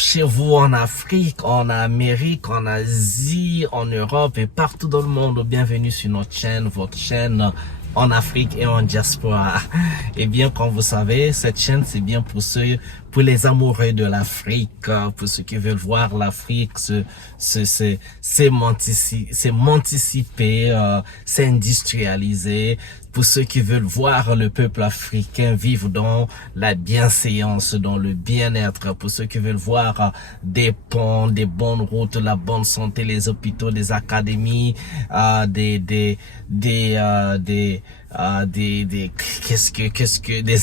chez vous en Afrique, en Amérique, en Asie, en Europe et partout dans le monde. Bienvenue sur notre chaîne, votre chaîne en Afrique et en diaspora. Et bien, comme vous savez, cette chaîne, c'est bien pour pour les amoureux de l'Afrique, pour ceux qui veulent voir l'Afrique s'émanciper, s'industrialiser, pour ceux qui veulent voir le peuple africain vivre dans la bienséance, dans le bien-être, pour ceux qui veulent voir des ponts, des bonnes routes, la bonne santé, les hôpitaux, des académies, des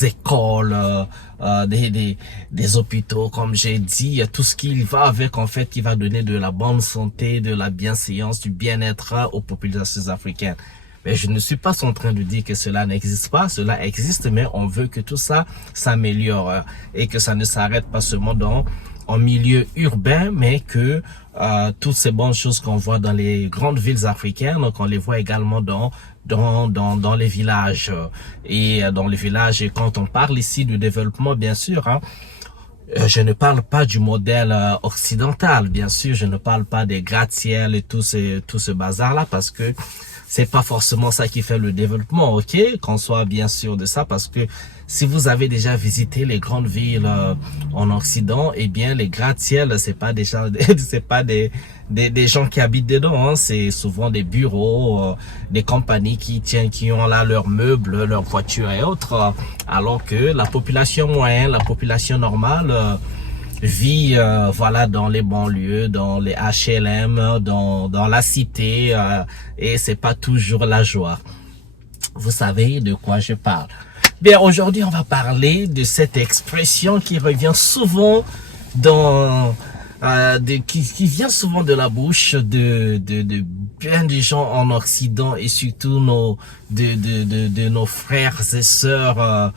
écoles, des hôpitaux, comme j'ai dit, tout ce qui va avec, en fait, qui va donner de la bonne santé, de la bienséance, du bien-être aux populations africaines. Mais je ne suis pas en train de dire que cela n'existe pas, cela existe, mais on veut que tout ça s'améliore et que ça ne s'arrête pas seulement en milieu urbain, mais que toutes ces bonnes choses qu'on voit dans les grandes villes africaines, qu'on les voit également dans les villages. Et dans les villages, et quand on parle ici du développement, bien sûr, je ne parle pas du modèle occidental, bien sûr, je ne parle pas des gratte-ciel et tout ce bazar-là, parce que c'est pas forcément ça qui fait le développement, ok? Qu'on soit bien sûr de ça, parce que si vous avez déjà visité les grandes villes en Occident, eh bien les gratte-ciel, c'est pas des gens, c'est pas des gens qui habitent dedans, hein. C'est souvent des bureaux, des compagnies qui ont là leurs meubles, leurs voitures et autres, alors que la population moyenne, la population normale vit voilà, dans les banlieues, dans les HLM, dans la cité, et c'est pas toujours la joie. Vous savez de quoi je parle. Bien, aujourd'hui, on va parler de cette expression qui revient souvent qui vient souvent de la bouche de bien des gens en Occident, et surtout de nos frères et sœurs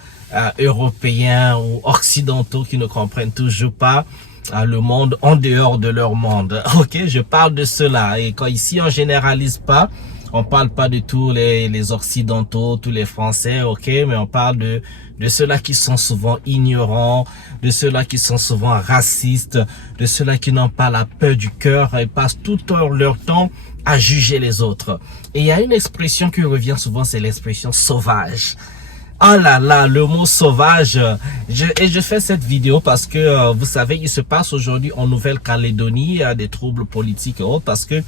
européens ou occidentaux qui ne comprennent toujours pas le monde en dehors de leur monde. Ok, je parle de cela, et quand ici on généralise pas, on parle pas de tous les occidentaux, tous les Français, ok, mais on parle de ceux-là qui sont souvent ignorants, de ceux-là qui sont souvent racistes, de ceux-là qui n'ont pas la peur du cœur et passent tout leur temps à juger les autres. Et il y a une expression qui revient souvent, c'est l'expression sauvage. Oh là là, le mot sauvage. Je fais cette vidéo parce que, vous savez, il se passe aujourd'hui en Nouvelle-Calédonie des troubles politiques et autres, parce que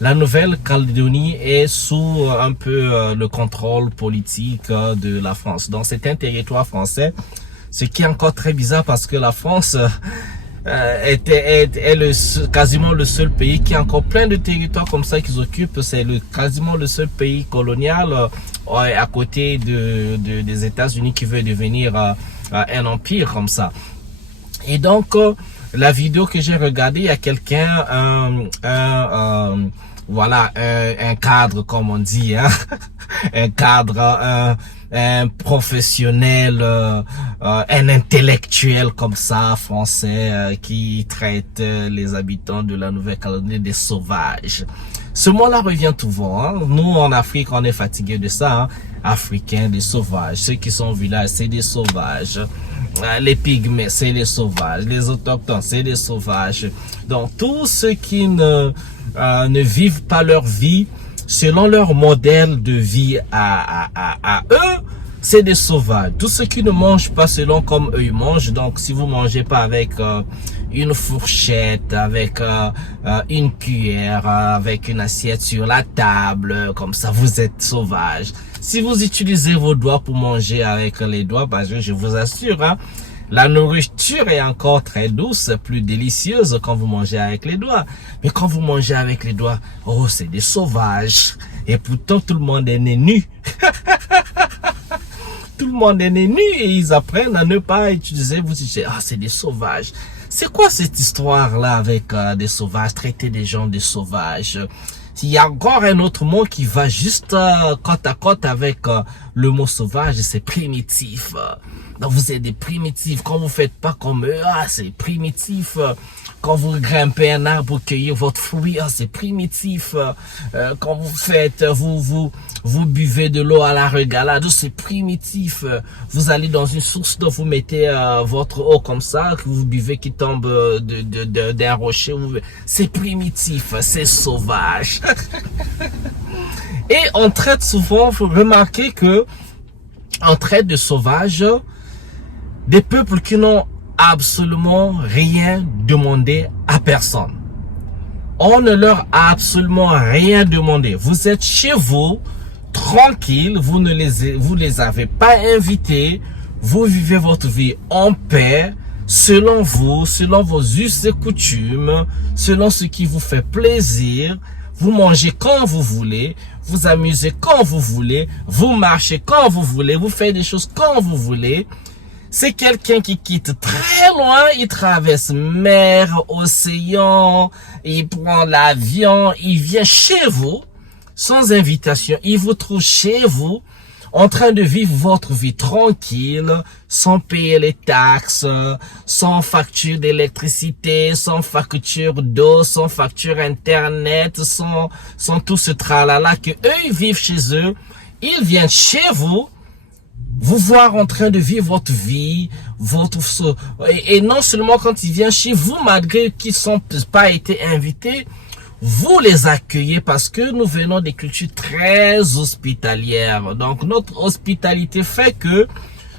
la Nouvelle-Calédonie est sous un peu le contrôle politique de la France. Donc c'est un territoire français, ce qui est encore très bizarre parce que la France est quasiment le seul pays qui a encore plein de territoires comme ça qu'ils occupent. C'est quasiment le seul pays colonial à côté des États-Unis qui veut devenir un empire comme ça. Et donc la vidéo que j'ai regardée, il y a quelqu'un, voilà, un cadre, comme on dit, hein, un cadre, un professionnel, un intellectuel comme ça, français, qui traite les habitants de la Nouvelle-Calédonie des sauvages. Ce mot-là revient souvent, hein. Nous, en Afrique, on est fatigué de ça, hein. Africains, des sauvages. Ceux qui sont au village, c'est des sauvages. Les pygmées, c'est des sauvages. Les autochtones, c'est des sauvages. Donc, tous ceux qui ne vivent pas leur vie selon leur modèle de vie à eux, c'est des sauvages. Tous ceux qui ne mangent pas selon comme eux ils mangent. Donc, si vous mangez pas avec une fourchette, avec une cuillère, avec une assiette sur la table, comme ça, vous êtes sauvage. Si vous utilisez vos doigts pour manger avec les doigts, parce que je vous assure, hein, la nourriture est encore très douce, plus délicieuse quand vous mangez avec les doigts. Mais quand vous mangez avec les doigts, oh, c'est des sauvages. Et pourtant, tout le monde est né nu. Tout le monde est né nu et ils apprennent à ne pas utiliser. Vous dites, ah, c'est des sauvages. C'est quoi cette histoire-là avec des sauvages, traiter des gens de sauvages? Il y a encore un autre mot qui va juste côte à côte avec le mot sauvage, c'est primitif. Donc vous êtes des primitifs. Quand vous faites pas comme eux, ah, c'est primitif. Quand vous grimpez un arbre pour cueillir votre fruit, ah, c'est primitif. Quand vous faites, vous vous buvez de l'eau à la regalade, c'est primitif. Vous allez dans une source d'eau, vous mettez votre eau comme ça, que vous buvez qui tombe d'un rocher. C'est primitif, c'est sauvage. Et on traite souvent, vous remarquez que on traite de sauvages des peuples qui n'ont absolument rien demandé à personne. On ne leur a absolument rien demandé. Vous êtes chez vous, tranquille, vous les avez pas invités, vous vivez votre vie en paix, selon vous, selon vos us et coutumes, selon ce qui vous fait plaisir. Vous mangez quand vous voulez, vous amusez quand vous voulez, vous marchez quand vous voulez, vous faites des choses quand vous voulez. C'est quelqu'un qui quitte très loin, il traverse mer, océan, il prend l'avion, il vient chez vous, sans invitation, il vous trouve chez vous, en train de vivre votre vie tranquille, sans payer les taxes, sans facture d'électricité, sans facture d'eau, sans facture internet, sans tout ce tralala que eux ils vivent chez eux. Ils viennent chez vous, vous voir en train de vivre votre vie, et non seulement quand ils viennent chez vous, malgré qu'ils sont pas été invités, vous les accueillez parce que nous venons des cultures très hospitalières. Donc notre hospitalité fait que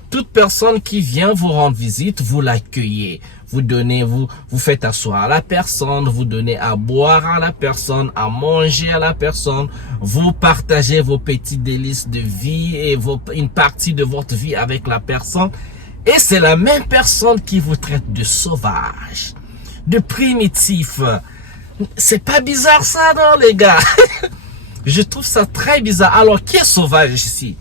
toute personne qui vient vous rendre visite, vous l'accueillez. Vous donnez, vous faites asseoir la personne, vous donnez à boire à la personne, à manger à la personne, vous partagez vos petits délices de vie et une partie de votre vie avec la personne. Et c'est la même personne qui vous traite de sauvage, de primitif. C'est pas bizarre ça, non, les gars? Je trouve ça très bizarre. Alors, qui est sauvage ici?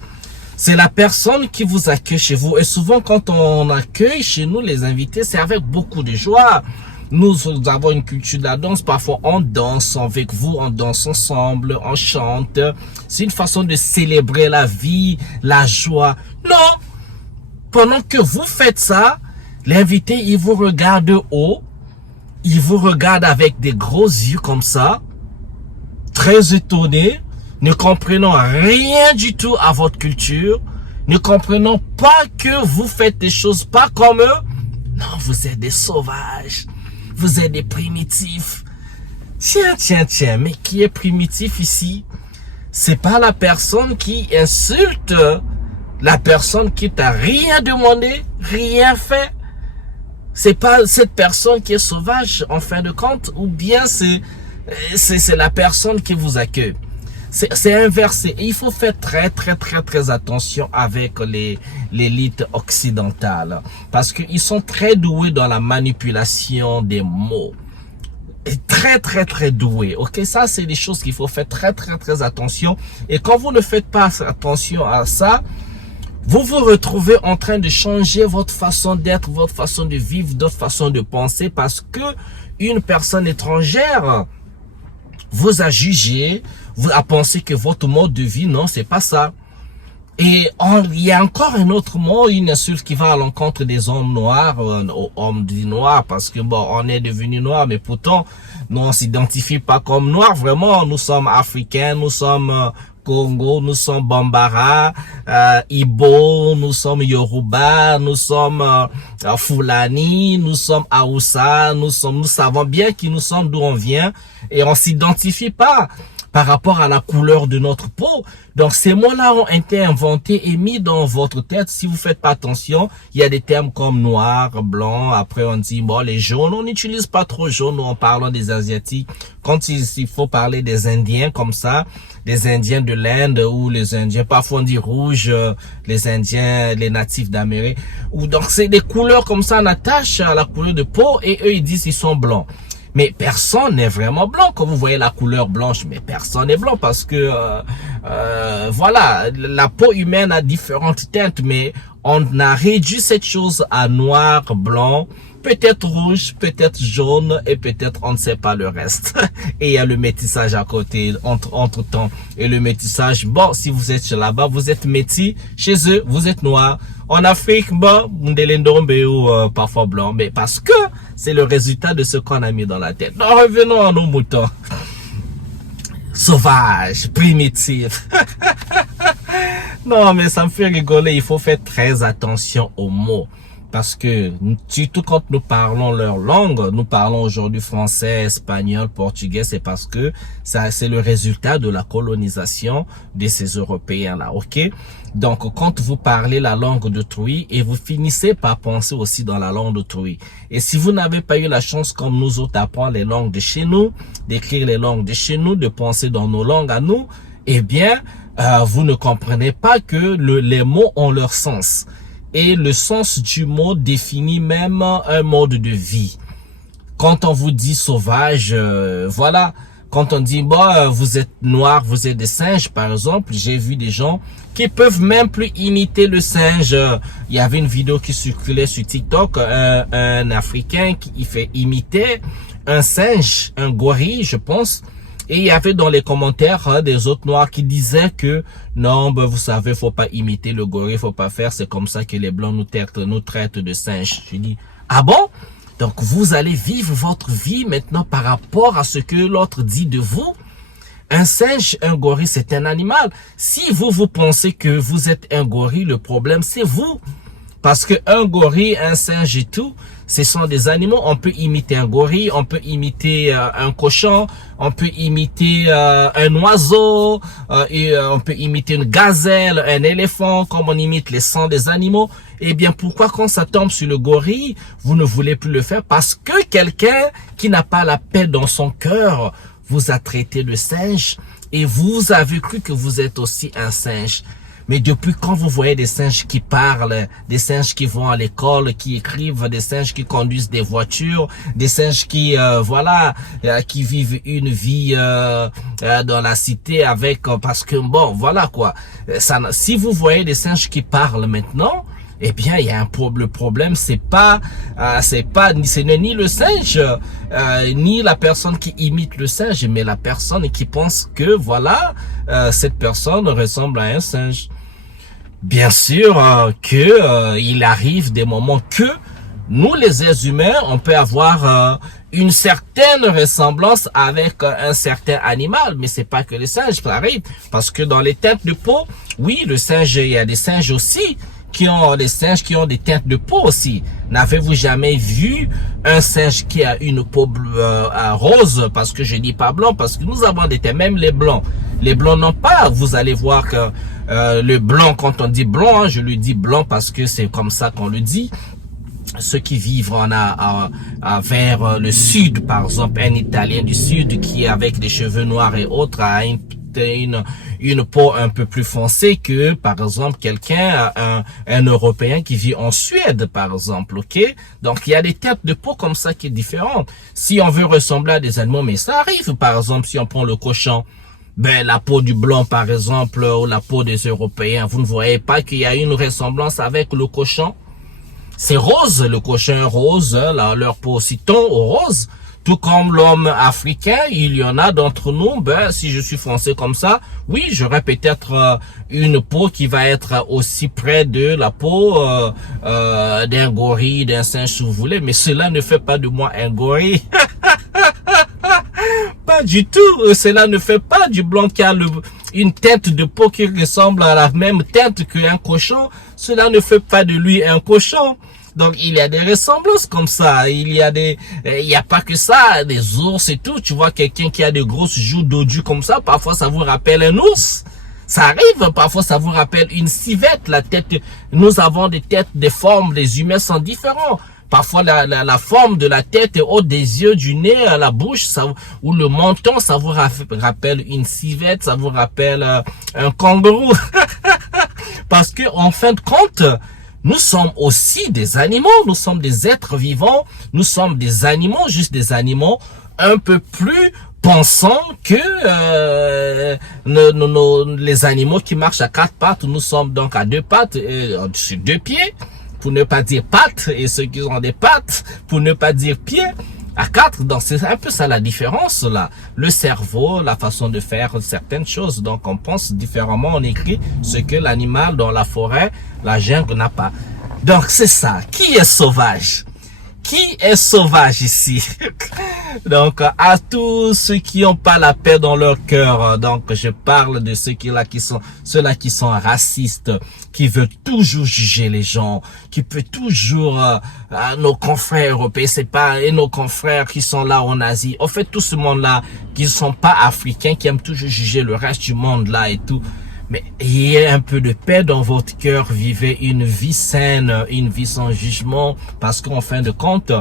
C'est la personne qui vous accueille chez vous. Et souvent, quand on accueille chez nous les invités, c'est avec beaucoup de joie. Nous avons une culture de la danse. Parfois, on danse avec vous, on danse ensemble, on chante. C'est une façon de célébrer la vie, la joie. Non! Pendant que vous faites ça, l'invité, il vous regarde de haut. Il vous regarde avec des gros yeux comme ça, très étonné, ne comprenant rien du tout à votre culture, ne comprenant pas que vous faites des choses pas comme eux. Non, vous êtes des sauvages, vous êtes des primitifs. Tiens, mais qui est primitif ici? C'est pas la personne qui insulte la personne qui t'a rien demandé, rien fait. C'est pas cette personne qui est sauvage en fin de compte, ou bien c'est la personne qui vous accueille. C'est inversé. Et il faut faire très attention avec l'élite occidentale, parce qu'ils sont très doués dans la manipulation des mots. Et très doués. Ok, ça c'est des choses qu'il faut faire très attention. Et quand vous ne faites pas attention à ça, vous vous retrouvez en train de changer votre façon d'être, votre façon de vivre, votre façon de penser, parce que une personne étrangère vous a jugé, vous a pensé que votre mode de vie, non, c'est pas ça. Et il y a encore un autre mot, une insulte qui va à l'encontre des hommes noirs, aux hommes dits noirs, parce que bon, on est devenu noir, mais pourtant, nous on s'identifie pas comme noirs, vraiment, nous sommes africains, nous sommes Congo, nous sommes Bambara, Ibo, nous sommes Yoruba, nous sommes Fulani, nous sommes Hausa, nous savons bien qui nous sommes, d'où on vient, et on s'identifie pas par rapport à la couleur de notre peau. Donc ces mots-là ont été inventés et mis dans votre tête. Si vous faites pas attention, il y a des termes comme noir, blanc. Après on dit bon, les jaunes, on n'utilise pas trop jaune en parlant des asiatiques. Quand il faut parler des Indiens comme ça, des Indiens de l'Inde ou les Indiens, parfois on dit rouge, les Indiens, les natifs d'Amérique. Ou donc c'est des couleurs comme ça, on attache à la couleur de peau et eux ils disent ils sont blancs. Mais personne n'est vraiment blanc. Quand vous voyez la couleur blanche, mais personne n'est blanc parce que voilà, la peau humaine a différentes teintes, mais on a réduit cette chose à noir, blanc, peut-être rouge, peut-être jaune et peut-être on ne sait pas le reste. Et il y a le métissage à côté, entre temps. Et le métissage, bon, si vous êtes là-bas, vous êtes métis, chez eux, vous êtes noir. En Afrique, bon, ou parfois blanc, mais parce que c'est le résultat de ce qu'on a mis dans la tête. Donc revenons à nos moutons. sauvage, primitif. Non, mais ça me fait rigoler. Il faut faire très attention aux mots. Parce que, surtout quand nous parlons leur langue, nous parlons aujourd'hui français, espagnol, portugais, c'est parce que ça, c'est le résultat de la colonisation de ces Européens-là, ok? Donc, quand vous parlez la langue d'autrui, et vous finissez par penser aussi dans la langue d'autrui. Et si vous n'avez pas eu la chance, comme nous autres, d'apprendre les langues de chez nous, d'écrire les langues de chez nous, de penser dans nos langues à nous, eh bien, vous ne comprenez pas que les mots ont leur sens. Et le sens du mot définit même un mode de vie. Quand on vous dit sauvage, voilà. Quand on dit, bon, vous êtes noir, vous êtes des singes, par exemple, j'ai vu des gens qui peuvent même plus imiter le singe. Il y avait une vidéo qui circulait sur TikTok, un Africain qui fait imiter un singe, un gorille, je pense. Et il y avait dans les commentaires des autres noirs qui disaient que non, ben vous savez, faut pas imiter le gorille, faut pas faire, c'est comme ça que les blancs nous traitent de singes. Je dis, ah bon? Donc vous allez vivre votre vie maintenant par rapport à ce que l'autre dit de vous? Un singe, un gorille, c'est un animal. Si vous pensez que vous êtes un gorille, le problème c'est vous. Parce que un gorille, un singe et tout, ce sont des animaux. On peut imiter un gorille, on peut imiter un cochon, on peut imiter un oiseau, on peut imiter une gazelle, un éléphant, comme on imite les sons des animaux. Eh bien, pourquoi quand ça tombe sur le gorille, vous ne voulez plus le faire? Parce que quelqu'un qui n'a pas la paix dans son cœur vous a traité de singe et vous avez cru que vous êtes aussi un singe. Mais depuis quand vous voyez des singes qui parlent, des singes qui vont à l'école, qui écrivent, des singes qui conduisent des voitures, des singes qui, qui vivent une vie dans la cité avec, parce que bon, voilà quoi. Si vous voyez des singes qui parlent maintenant, eh bien, il y a le problème, ce n'est ni le singe, ni la personne qui imite le singe, mais la personne qui pense que, voilà, cette personne ressemble à un singe. Bien sûr il arrive des moments que nous, les êtres humains, on peut avoir une certaine ressemblance avec un certain animal, mais c'est pas que les singes, ça arrive. Parce que dans les teintes de peau, oui, le singe, il y a des singes aussi, qui ont des singes qui ont des teintes de peau aussi. N'avez-vous jamais vu un singe qui a une peau rose? Parce que je dis pas blanc, parce que nous avons des teintes, même les blancs. Les blancs n'ont pas. Vous allez voir que le blanc, quand on dit blanc, hein, je lui dis blanc parce que c'est comme ça qu'on le dit. Ceux qui vivent vers le sud, par exemple, un Italien du sud qui avec des cheveux noirs et autres a une peau un peu plus foncée que, par exemple, quelqu'un, un Européen qui vit en Suède, par exemple, ok? Donc, il y a des teintes de peau comme ça qui est différentes. Si on veut ressembler à des animaux, mais ça arrive, par exemple, si on prend le cochon, ben, la peau du blanc, par exemple, ou la peau des Européens, vous ne voyez pas qu'il y a une ressemblance avec le cochon? C'est rose, le cochon est rose, leur peau aussi tend au rose. Tout comme l'homme africain, il y en a d'entre nous, ben, si je suis français comme ça, oui, j'aurais peut-être une peau qui va être aussi près de la peau d'un gorille, d'un singe, si vous voulez, mais cela ne fait pas de moi un gorille. Pas du tout, cela ne fait pas du blanc qui a une teinte de peau qui ressemble à la même teinte qu'un cochon, cela ne fait pas de lui un cochon. Donc, il y a des ressemblances comme ça. Il y a pas que ça, des ours et tout. Tu vois quelqu'un qui a des grosses joues dodues comme ça. Parfois, ça vous rappelle un ours. Ça arrive. Parfois, ça vous rappelle une civette. La tête, nous avons des têtes, des formes, des humains sont différents. Parfois, la forme de la tête est haute, des yeux, du nez, la bouche, ou le menton, ça vous rappelle une civette, ça vous rappelle un kangourou. Parce que, en fin de compte, nous sommes aussi des animaux, nous sommes des êtres vivants, nous sommes des animaux, juste des animaux un peu plus pensants que les animaux qui marchent à quatre pattes. Nous sommes donc à deux pattes, sur deux pieds, pour ne pas dire pattes, et ceux qui ont des pattes, pour ne pas dire pieds, à quatre. Donc c'est un peu ça la différence là. Le cerveau, la façon de faire certaines choses. Donc on pense différemment, on écrit ce que l'animal dans la forêt, la jungle n'a pas. Donc c'est ça. Qui est sauvage? qui est sauvage ici? Donc, à tous ceux qui n'ont pas la paix dans leur cœur, donc je parle de ceux-là qui sont racistes, qui veulent toujours juger les gens, qui peut toujours nos confrères européens, c'est pas et nos confrères qui sont là en Asie. En fait, tout ce monde-là qui sont pas africains, qui aiment toujours juger le reste du monde là et tout. Mais ayez un peu de paix dans votre cœur, vivez une vie saine, une vie sans jugement, parce qu'en fin de compte,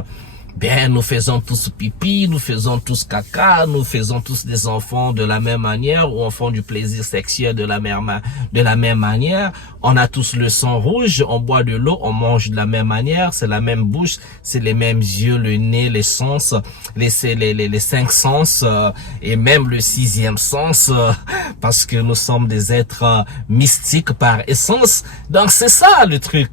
bien, nous faisons tous pipi, nous faisons tous caca, nous faisons tous des enfants de la même manière, ou enfants du plaisir sexuel de la même manière. On a tous le sang rouge, on boit de l'eau, on mange de la même manière, c'est la même bouche, c'est les mêmes yeux, le nez, les sens, les 5 sens, et même le 6e sens, parce que nous sommes des êtres mystiques par essence. Donc c'est ça le truc.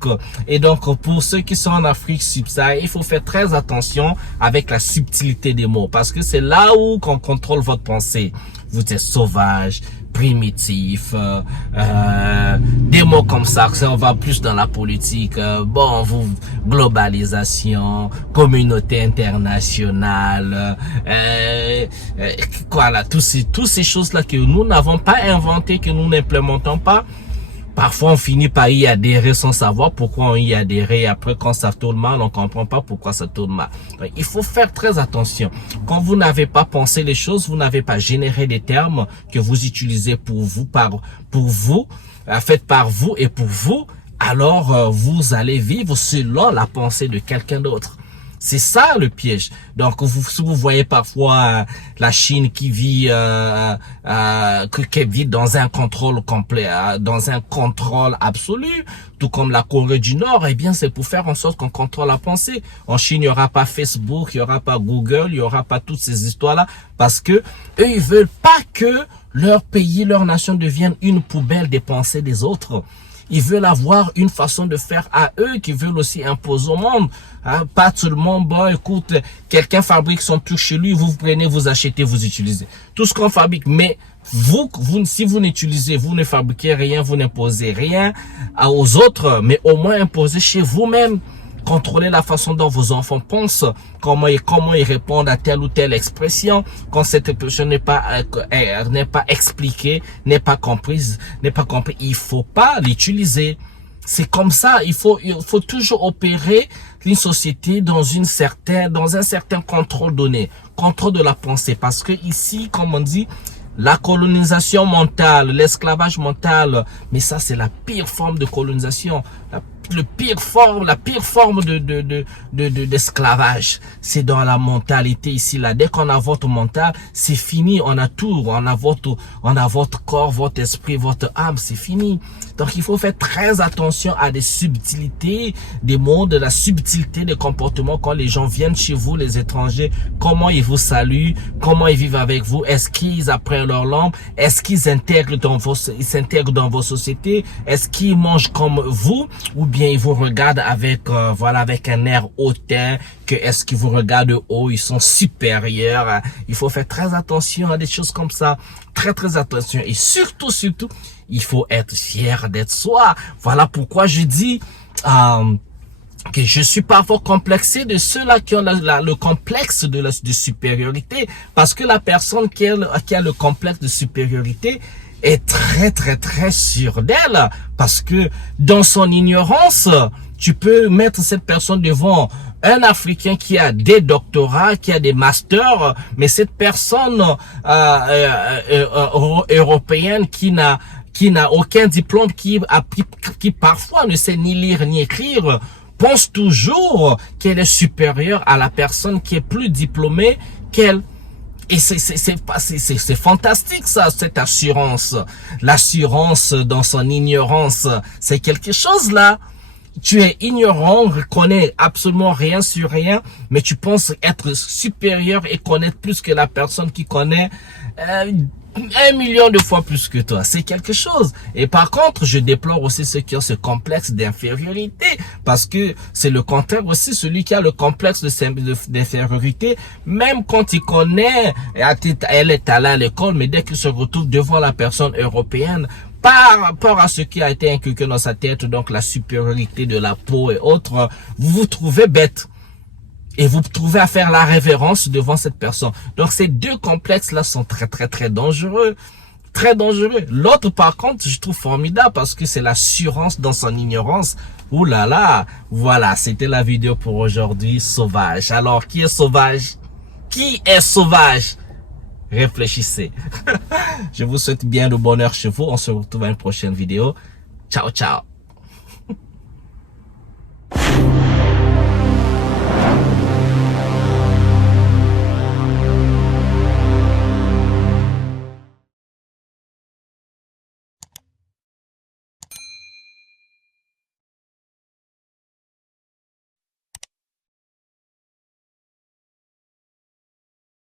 Et donc pour ceux qui sont en Afrique subsaharienne, il faut faire très attention avec la subtilité des mots, parce que c'est là où qu'on contrôle votre pensée. Vous êtes sauvage, primitif, des mots comme ça on va plus dans la politique, globalisation, communauté internationale, voilà, tous ces choses là que nous n'avons pas inventées, que nous n'implémentons pas. Parfois, on finit par y adhérer sans savoir pourquoi on y adhérait. Après, quand ça tourne mal, on comprend pas pourquoi ça tourne mal. Donc, il faut faire très attention. Quand vous n'avez pas pensé les choses, vous n'avez pas généré des termes que vous utilisez pour vous, faites par vous et pour vous, alors vous allez vivre selon la pensée de quelqu'un d'autre. C'est ça le piège. Donc si vous voyez parfois la Chine qui vit dans un contrôle complet, dans un contrôle absolu, tout comme la Corée du Nord, eh bien c'est pour faire en sorte qu'on contrôle la pensée. En Chine, il n'y aura pas Facebook, il n'y aura pas Google, il n'y aura pas toutes ces histoires-là, parce que eux, ils veulent pas que leur pays, leur nation devienne une poubelle des pensées des autres. Ils veulent avoir une façon de faire à eux, qui veulent aussi imposer au monde. Pas tout le monde, bon, écoute, quelqu'un fabrique son truc chez lui, vous prenez, vous achetez, vous utilisez. Tout ce qu'on fabrique, mais si vous n'utilisez, vous ne fabriquez rien, vous n'imposez rien aux autres, mais au moins imposez chez vous-même. Contrôlez la façon dont vos enfants pensent, comment ils répondent à telle ou telle expression, quand cette expression n'est pas expliquée, n'est pas compris, il faut pas l'utiliser. C'est comme ça, il faut toujours opérer une société dans un certain contrôle donné, contrôle de la pensée, parce que ici, comme on dit, la colonisation mentale, l'esclavage mental, mais ça c'est la pire forme de colonisation, la pire forme d'esclavage, c'est dans la mentalité ici là. Dès qu'on a votre mental, c'est fini, on a tout, on a votre corps, votre esprit, votre âme, c'est fini. Donc il faut faire très attention à des subtilités des mots, de la subtilité des comportements quand les gens viennent chez vous, les étrangers, comment ils vous saluent, comment ils vivent avec vous, est-ce qu'ils apprennent leur langue, est-ce qu'ils s'intègrent dans vos sociétés, est-ce qu'ils mangent comme vous, ou bien ils vous regardent avec avec un air hautain, que est-ce qu'ils vous regardent de haut, ils sont supérieurs. Il faut faire très attention à des choses comme ça, très attention, et surtout il faut être fier d'être soi. Voilà pourquoi je dis que je suis parfois complexé de ceux-là qui ont le complexe de supériorité, parce que la personne qui a le complexe de supériorité est très sûre d'elle, parce que dans son ignorance, tu peux mettre cette personne devant un Africain qui a des doctorats, qui a des masters, mais cette personne européenne qui n'a aucun diplôme, qui parfois ne sait ni lire ni écrire, pense toujours qu'elle est supérieure à la personne qui est plus diplômée qu'elle. Et c'est fantastique ça, cette assurance. L'assurance dans son ignorance, c'est quelque chose là. Tu es ignorant, reconnais absolument rien sur rien, mais tu penses être supérieur et connaître plus que la personne qui connaît 1 million de fois plus que toi. C'est quelque chose. Et par contre, je déplore aussi ceux qui ont ce complexe d'infériorité, parce que c'est le contraire aussi, celui qui a le complexe d'infériorité, même quand il connaît, elle est allée à l'école, mais dès qu'il se retrouve devant la personne européenne, par rapport à ce qui a été inculqué dans sa tête, donc la supériorité de la peau et autres, vous vous trouvez bête. Et vous trouvez à faire la révérence devant cette personne. Donc ces deux complexes-là sont très dangereux. Très dangereux. L'autre, par contre, je trouve formidable parce que c'est l'assurance dans son ignorance. Ouh là là. Voilà, c'était la vidéo pour aujourd'hui. Sauvage. Alors, qui est sauvage? Qui est sauvage? Réfléchissez. Je vous souhaite bien le bonheur chez vous. On se retrouve à une prochaine vidéo. Ciao, ciao.